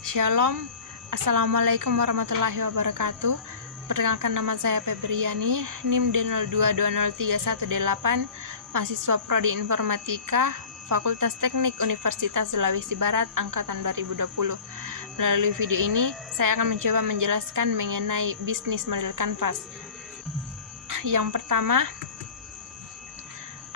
Shalom, Assalamualaikum warahmatullahi wabarakatuh. Perkenalkan, nama saya Febriani, NIM D022031D8, mahasiswa Prodi Informatika, Fakultas Teknik Universitas Sulawesi Barat, Angkatan 2020. Melalui video ini, saya akan mencoba menjelaskan mengenai bisnis model kanvas. Yang pertama,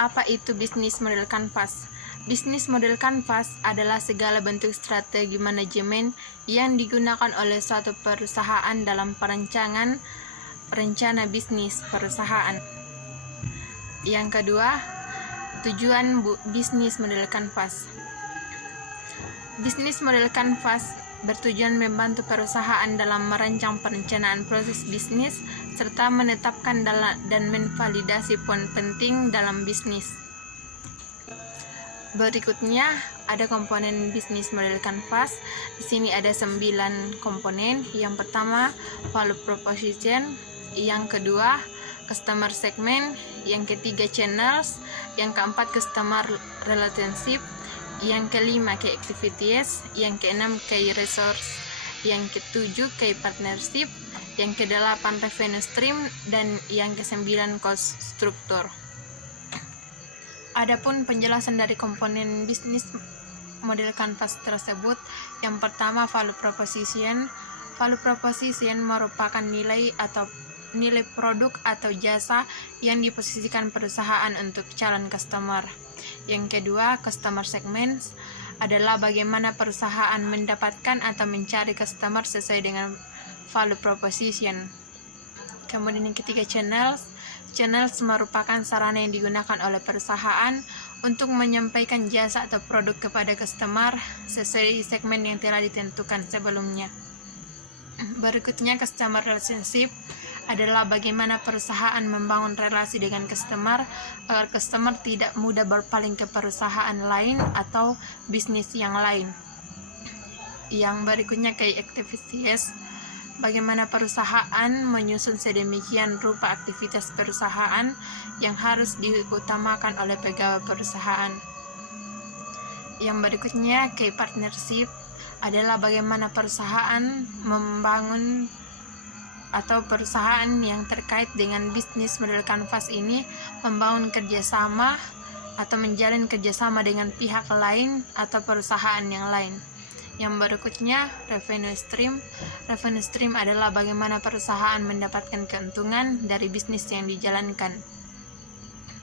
apa itu bisnis model kanvas? Bisnis model kanvas adalah segala bentuk strategi manajemen yang digunakan oleh suatu perusahaan dalam rencana bisnis perusahaan. Yang kedua, tujuan bisnis model kanvas. Bisnis model kanvas bertujuan membantu perusahaan dalam merancang perencanaan proses bisnis serta menetapkan dan menvalidasi poin penting dalam bisnis. Berikutnya ada komponen bisnis model kanvas. Di sini ada 9 komponen. Yang pertama, value proposition. Yang kedua, customer segment. Yang ketiga, channels. Yang keempat, customer relationship. Yang kelima, key activities. Yang keenam, key resource. Yang ketujuh, key partnership. Yang kedelapan, revenue stream. Dan yang kesembilan, cost structure. Adapun penjelasan dari komponen bisnis model kanvas tersebut, yang pertama, value proposition. Value proposition merupakan nilai produk atau jasa yang diposisikan perusahaan untuk calon customer. Yang kedua, customer segments adalah bagaimana perusahaan mendapatkan atau mencari customer sesuai dengan value proposition. Kemudian yang ketiga, channels. Channels merupakan sarana yang digunakan oleh perusahaan untuk menyampaikan jasa atau produk kepada customer sesuai segmen yang telah ditentukan sebelumnya. Berikutnya, customer relationship adalah bagaimana perusahaan membangun relasi dengan customer agar customer tidak mudah berpaling ke perusahaan lain atau bisnis yang lain. Yang berikutnya, key activities. Bagaimana perusahaan menyusun sedemikian rupa aktivitas perusahaan yang harus diutamakan oleh pegawai perusahaan. Yang berikutnya, key partnership adalah bagaimana perusahaan membangun atau perusahaan yang terkait dengan bisnis model kanvas ini membangun kerjasama atau menjalin kerjasama dengan pihak lain atau perusahaan yang lain. Yang berikutnya, revenue stream. Revenue stream adalah bagaimana perusahaan mendapatkan keuntungan dari bisnis yang dijalankan.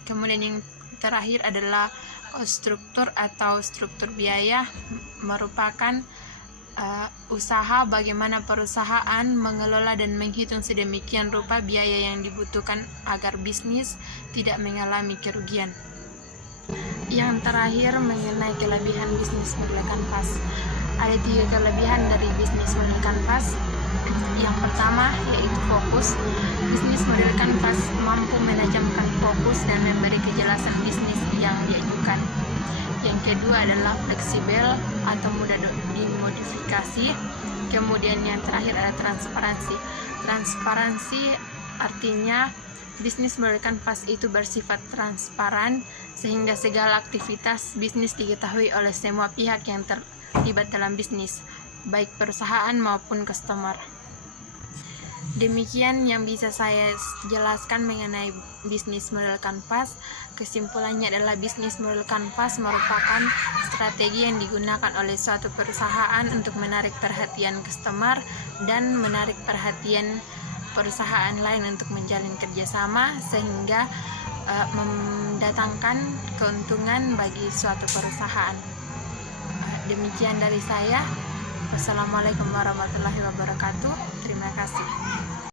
Kemudian yang terakhir adalah cost structure atau struktur biaya, merupakan usaha bagaimana perusahaan mengelola dan menghitung sedemikian rupa biaya yang dibutuhkan agar bisnis tidak mengalami kerugian. Yang terakhir, mengenai kelebihan bisnis model kanvas. Ada 3 kelebihan dari bisnis model kanvas. Yang pertama, yaitu fokus. Bisnis model kanvas mampu menajamkan fokus dan memberi kejelasan bisnis yang diajukan. Yang kedua adalah fleksibel atau mudah dimodifikasi. Kemudian yang terakhir ada transparansi. Transparansi artinya bisnis model kanvas itu bersifat transparan sehingga segala aktivitas bisnis diketahui oleh semua pihak yang terlibat dalam bisnis, baik perusahaan maupun customer. Demikian yang bisa saya jelaskan mengenai bisnis model kanvas. Kesimpulannya adalah bisnis model kanvas merupakan strategi yang digunakan oleh suatu perusahaan untuk menarik perhatian customer dan menarik perhatian perusahaan lain untuk menjalin kerjasama sehingga mendatangkan keuntungan bagi suatu perusahaan. Demikian dari saya. Wassalamualaikum warahmatullahi wabarakatuh. Terima kasih.